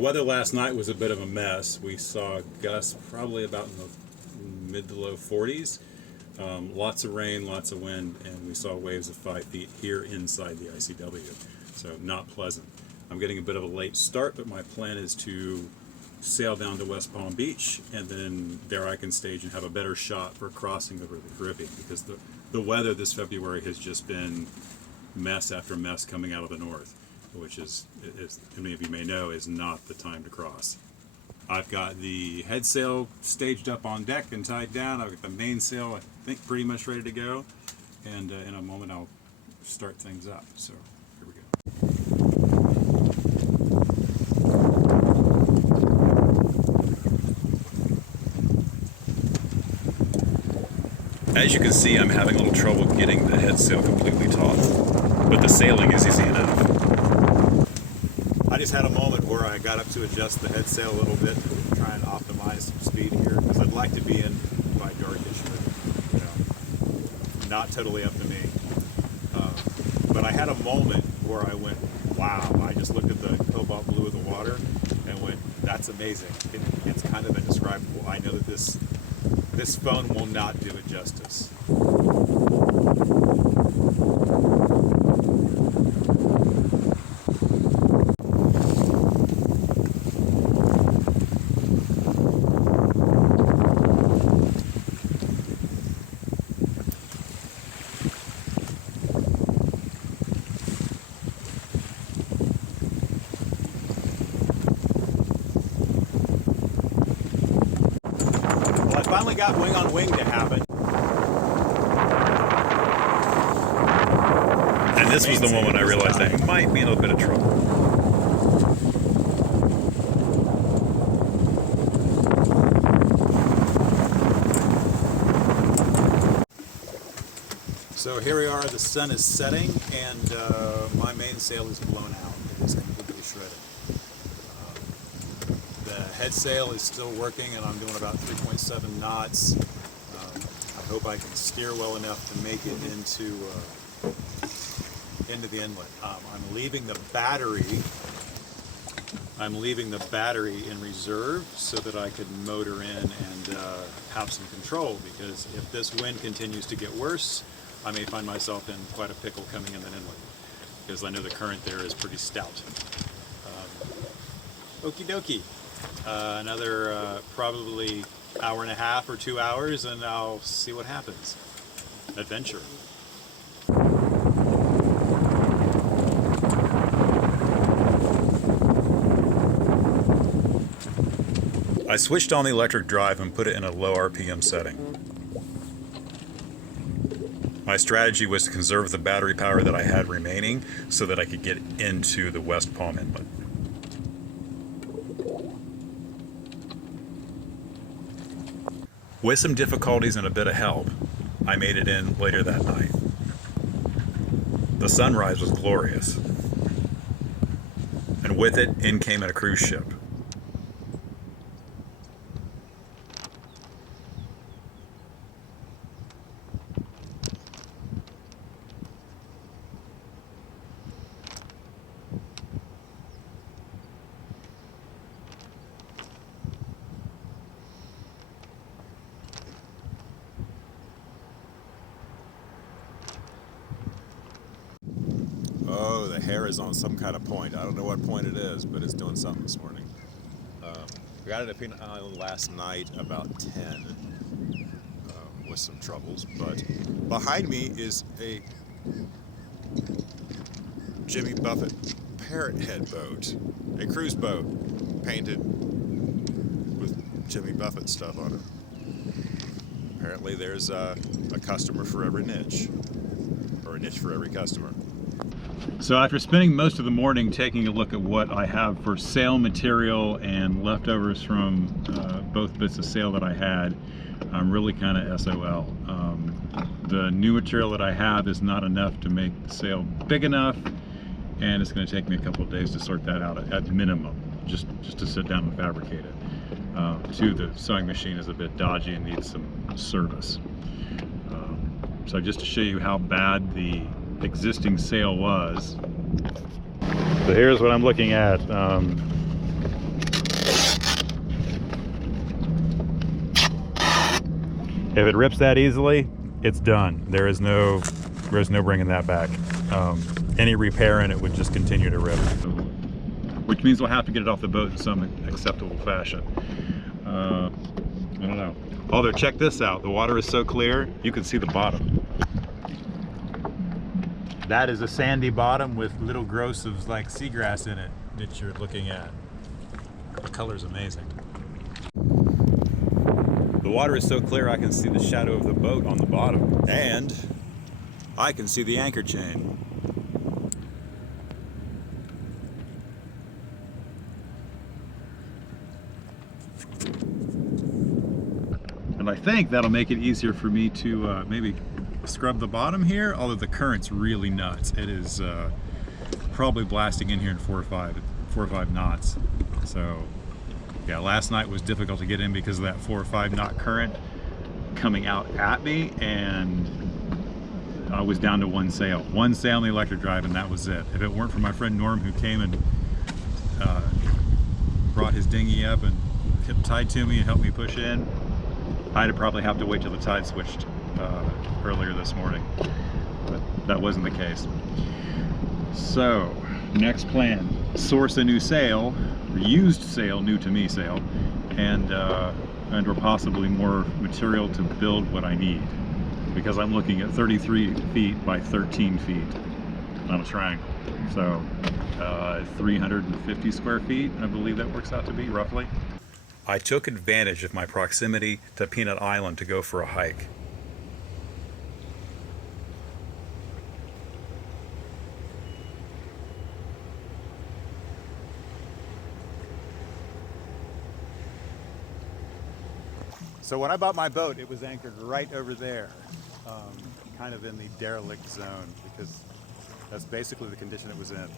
The weather last night was a bit of a mess. We saw gusts probably about in the mid to low 40s. Lots of rain, lots of wind, and we saw waves of 5 feet here inside the ICW. So not pleasant. I'm getting a bit of a late start, but my plan is to sail down to West Palm Beach, and then there I can stage and have a better shot for crossing over the Caribbean, because the weather this February has just been mess after mess coming out of the north, which is many of you may know, is not the time to cross. I've got the head sail staged up on deck and tied down. I've got the mainsail, I think, pretty much ready to go, and in a moment I'll start things up. So here we go. As you can see, I'm having a little trouble getting the head sail completely taut, but the sailing is easy enough. I just had a moment where I got up to adjust the head sail a little bit to try and optimize some speed here, because I'd like to be in by darkish, but not totally up to me. But I had a moment where I went, wow, I just looked at the cobalt blue of the water and went, that's amazing. It's kind of indescribable. I know that this phone will not do it justice. Finally got wing on wing to happen. And this was the moment I realized I might be in a bit of trouble. So here we are, the sun is setting, and my mainsail is blown out. It is completely shredded. The head sail is still working, and I'm doing about 3.7 knots. I hope I can steer well enough to make it into the inlet. I'm leaving the battery in reserve so that I could motor in and have some control, because if this wind continues to get worse, I may find myself in quite a pickle coming in the inlet, because I know the current there is pretty stout. Okie dokie. Another probably hour and a half or 2 hours, and I'll see what happens. Adventure. I switched on the electric drive and put it in a low RPM setting. My strategy was to conserve the battery power that I had remaining so that I could get into the West Palm Inlet. With some difficulties and a bit of help, I made it in later that night. The sunrise was glorious, and with it, in came a cruise ship. Oh, the hair is on some kind of point. I don't know what point it is, but it's doing something this morning. We got into Peanut Island last night about 10 with some troubles, but behind me is a Jimmy Buffett parrot head boat, a cruise boat painted with Jimmy Buffett stuff on it. Apparently there's a customer for every niche, or a niche for every customer. So after spending most of the morning taking a look at what I have for sail material and leftovers from both bits of sail that I had, I'm really kind of SOL. The new material that I have is not enough to make the sail big enough, and it's going to take me a couple of days to sort that out at minimum, just to sit down and fabricate it. Two, the sewing machine is a bit dodgy and needs some service. So just to show you how bad the existing sail was. So here's what I'm looking at. If it rips that easily, it's done. There's no bringing that back. Any repair in it would just continue to rip. Which means we'll have to get it off the boat in some acceptable fashion. I don't know. Although, check this out. The water is so clear, you can see the bottom. That is a sandy bottom with little growths of like seagrass in it that you're looking at. The color's amazing. The water is so clear I can see the shadow of the boat on the bottom. And I can see the anchor chain. And I think that'll make it easier for me to maybe scrub the bottom here, although the current's really nuts. It is probably blasting in here in 4 or 5 knots. So yeah, last night was difficult to get in because of that 4 or 5 knot current coming out at me, and I was down to one sail on the electric drive, and that was it. If it weren't for my friend Norm, who came and brought his dinghy up and tied to me and helped me push in, I'd probably have to wait till the tide switched earlier this morning, but that wasn't the case. So next plan, source a new sail, used sail, new to me sail, and or possibly more material to build what I need, because I'm looking at 33 feet by 13 feet on a triangle, so 350 square feet, I believe that works out to be roughly. I took advantage of my proximity to Peanut Island to go for a hike. So when I bought my boat, it was anchored right over there, kind of in the derelict zone, because that's basically the condition it was in.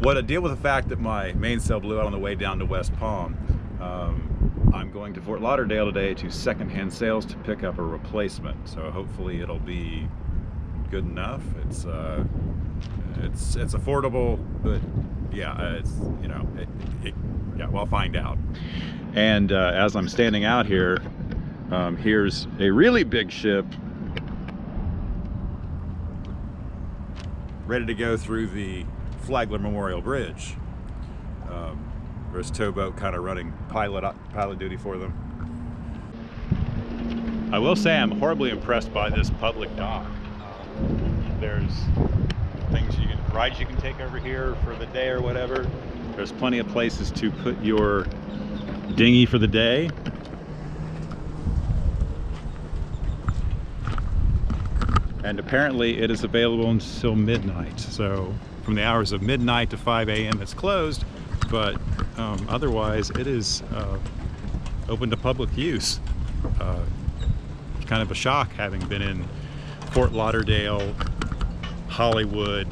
What a deal with the fact that my mainsail blew out on the way down to West Palm. I'm going to Fort Lauderdale today to secondhand sails to pick up a replacement. So hopefully it'll be good enough. It's affordable, but yeah, it's, you know, yeah, we'll find out. And as I'm standing out here, here's a really big ship ready to go through the Flagler Memorial Bridge. There's a towboat kind of running pilot duty for them. I will say I'm horribly impressed by this public dock. There's rides you can take over here for the day or whatever. There's plenty of places to put your dinghy for the day. And apparently it is available until midnight. So from the hours of midnight to 5 a.m. it's closed, but otherwise it is open to public use. Kind of a shock having been in Fort Lauderdale, Hollywood,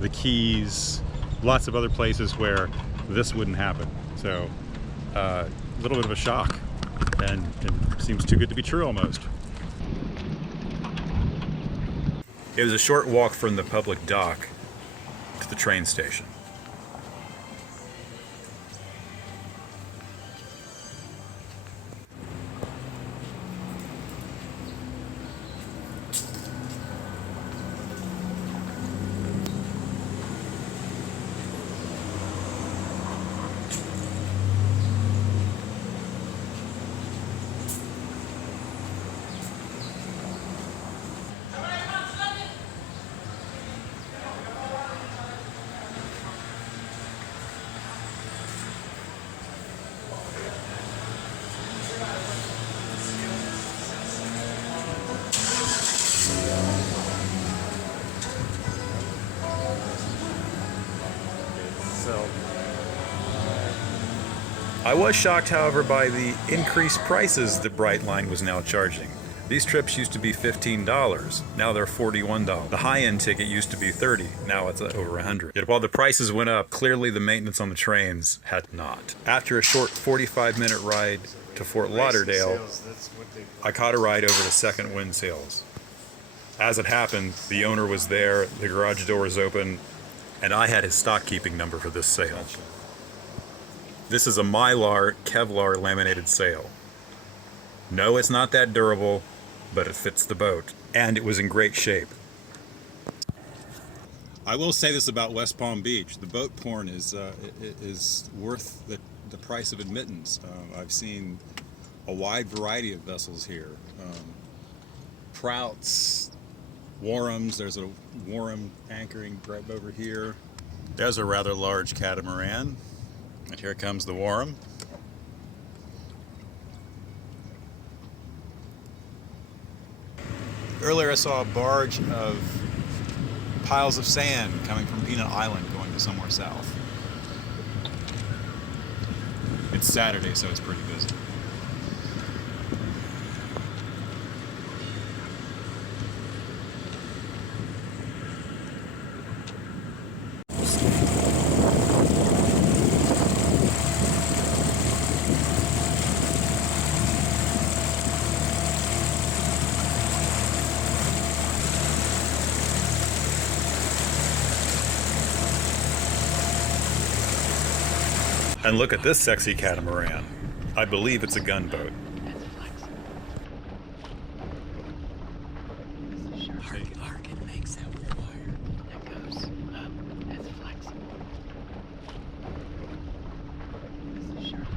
the Keys, lots of other places where this wouldn't happen. So a little bit of a shock, and it seems too good to be true almost. It was a short walk from the public dock to the train station. I was shocked, however, by the increased prices that Brightline was now charging. These trips used to be $15, now they're $41. The high-end ticket used to be $30, now it's over $100. Yet while the prices went up, clearly the maintenance on the trains had not. After a short 45-minute ride to Fort Lauderdale, I caught a ride over to Second Wind Sales. As it happened, the owner was there, the garage door was open, and I had his stock keeping number for this sail. This is a Mylar Kevlar laminated sail. No, it's not that durable, but it fits the boat, and it was in great shape. I will say this about West Palm Beach: the boat porn is worth the price of admittance. I've seen a wide variety of vessels here: Prouts, Warhams. There's a Warham anchoring right over here. There's a rather large catamaran, and here comes the Warham. Earlier I saw a barge of piles of sand coming from Peanut Island going to somewhere south. It's Saturday, so it's pretty busy. And look at this sexy catamaran. I believe it's a gunboat. It makes that wire that goes up. It's flexible. It's a sharp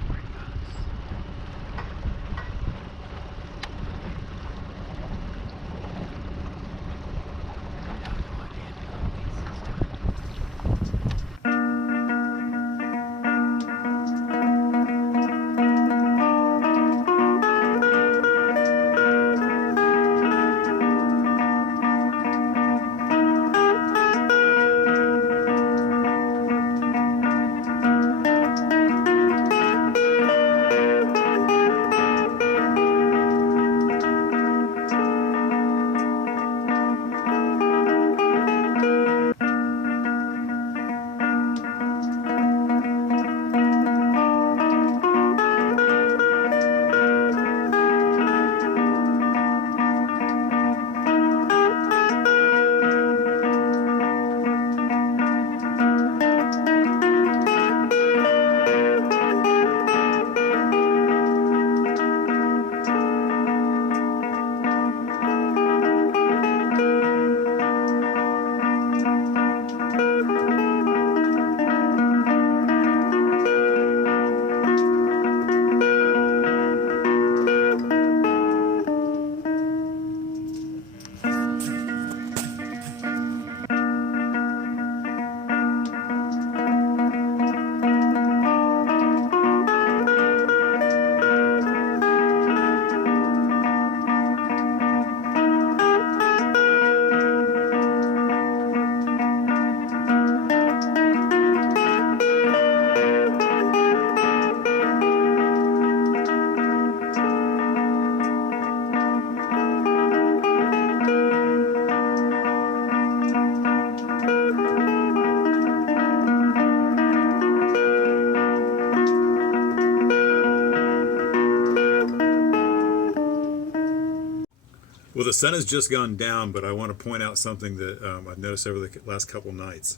Well, the sun has just gone down, but I want to point out something that I've noticed over the last couple nights.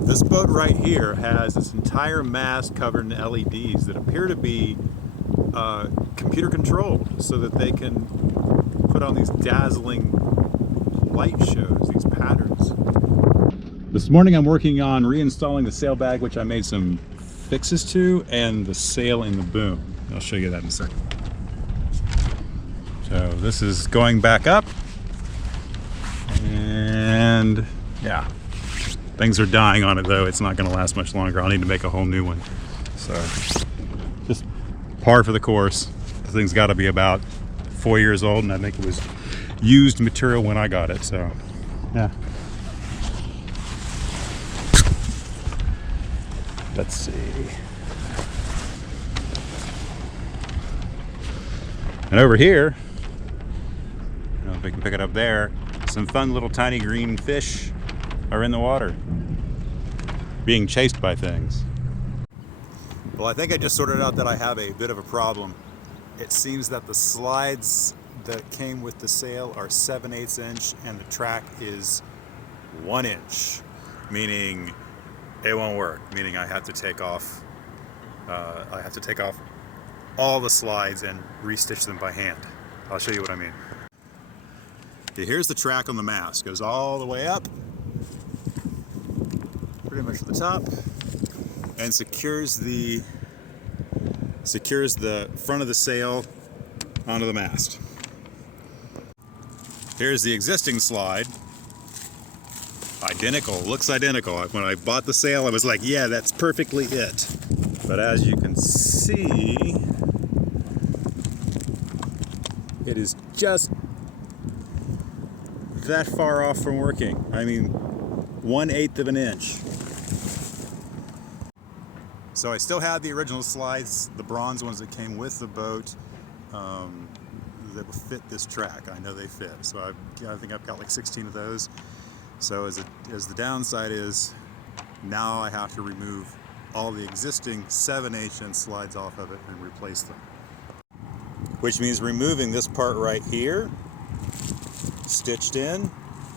This boat right here has this entire mast covered in LEDs that appear to be computer controlled, so that they can put on these dazzling light shows, these patterns. This morning I'm working on reinstalling the sail bag, which I made some fixes to, and the sail in the boom. I'll show you that in a second. So this is going back up, and yeah, things are dying on it though. It's not going to last much longer. I'll need to make a whole new one. So just par for the course. The thing's got to be about 4 years old, and I think it was used material when I got it. So yeah. Let's see. And over here, I don't know if we can pick it up there, some fun little tiny green fish are in the water, being chased by things. Well, I think I just sorted out that I have a bit of a problem. It seems that the slides that came with the sail are 7/8 inch and the track is 1 inch, meaning it won't work, meaning I have to take off all the slides and restitch them by hand. I'll show you what I mean. Okay, here's the track on the mast. Goes all the way up, pretty much to the top, and secures the front of the sail onto the mast. Here's the existing slide. Identical, looks identical. When I bought the sail, I was like, yeah, that's perfectly it. But as you can see, it is just that far off from working. I mean, 1/8 of an inch. So I still have the original slides, the bronze ones that came with the boat, that will fit this track. I know they fit. So I think I've got like 16 of those. So as the downside is, now I have to remove all the existing 7/8 inch slides off of it and replace them. Which means removing this part right here, stitched in,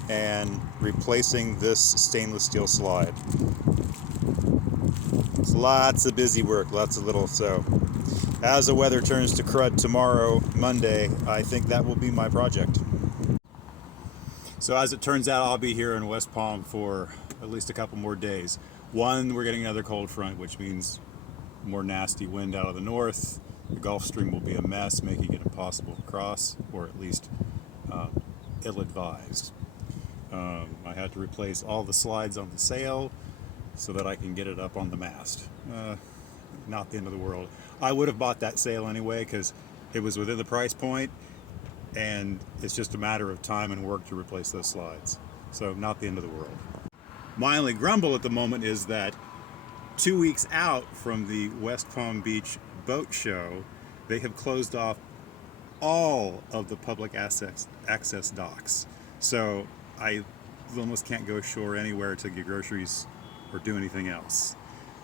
and replacing this stainless steel slide. It's lots of busy work, lots of little, so as the weather turns to crud tomorrow, Monday, I think that will be my project. So as it turns out, I'll be here in West Palm for at least a couple more days. One, we're getting another cold front, which means more nasty wind out of the north. The Gulf Stream will be a mess, making it impossible to cross, or at least ill-advised. I had to replace all the slides on the sail so that I can get it up on the mast. Not the end of the world. I would have bought that sail anyway because it was within the price point, and it's just a matter of time and work to replace those slides. So not the end of the world. My only grumble at the moment is that 2 weeks out from the West Palm Beach boat show, they have closed off all of the public access docks. So I almost can't go ashore anywhere to get groceries or do anything else.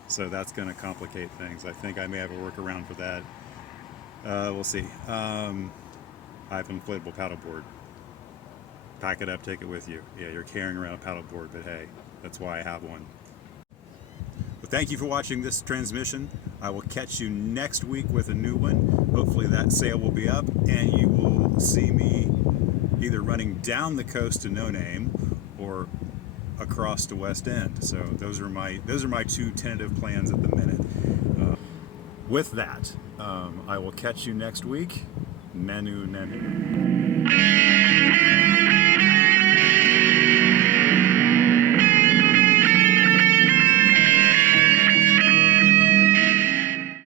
So that's going to complicate things. I think I may have a workaround for that. We'll see. I have an inflatable paddleboard. Pack it up, take it with you. Yeah, you're carrying around a paddleboard, but hey, that's why I have one. Well, thank you for watching this transmission. I will catch you next week with a new one. Hopefully that sail will be up and you will see me either running down the coast to No Name or across to West End. So those are my two tentative plans at the minute. With that, I will catch you next week. Nanu nanu.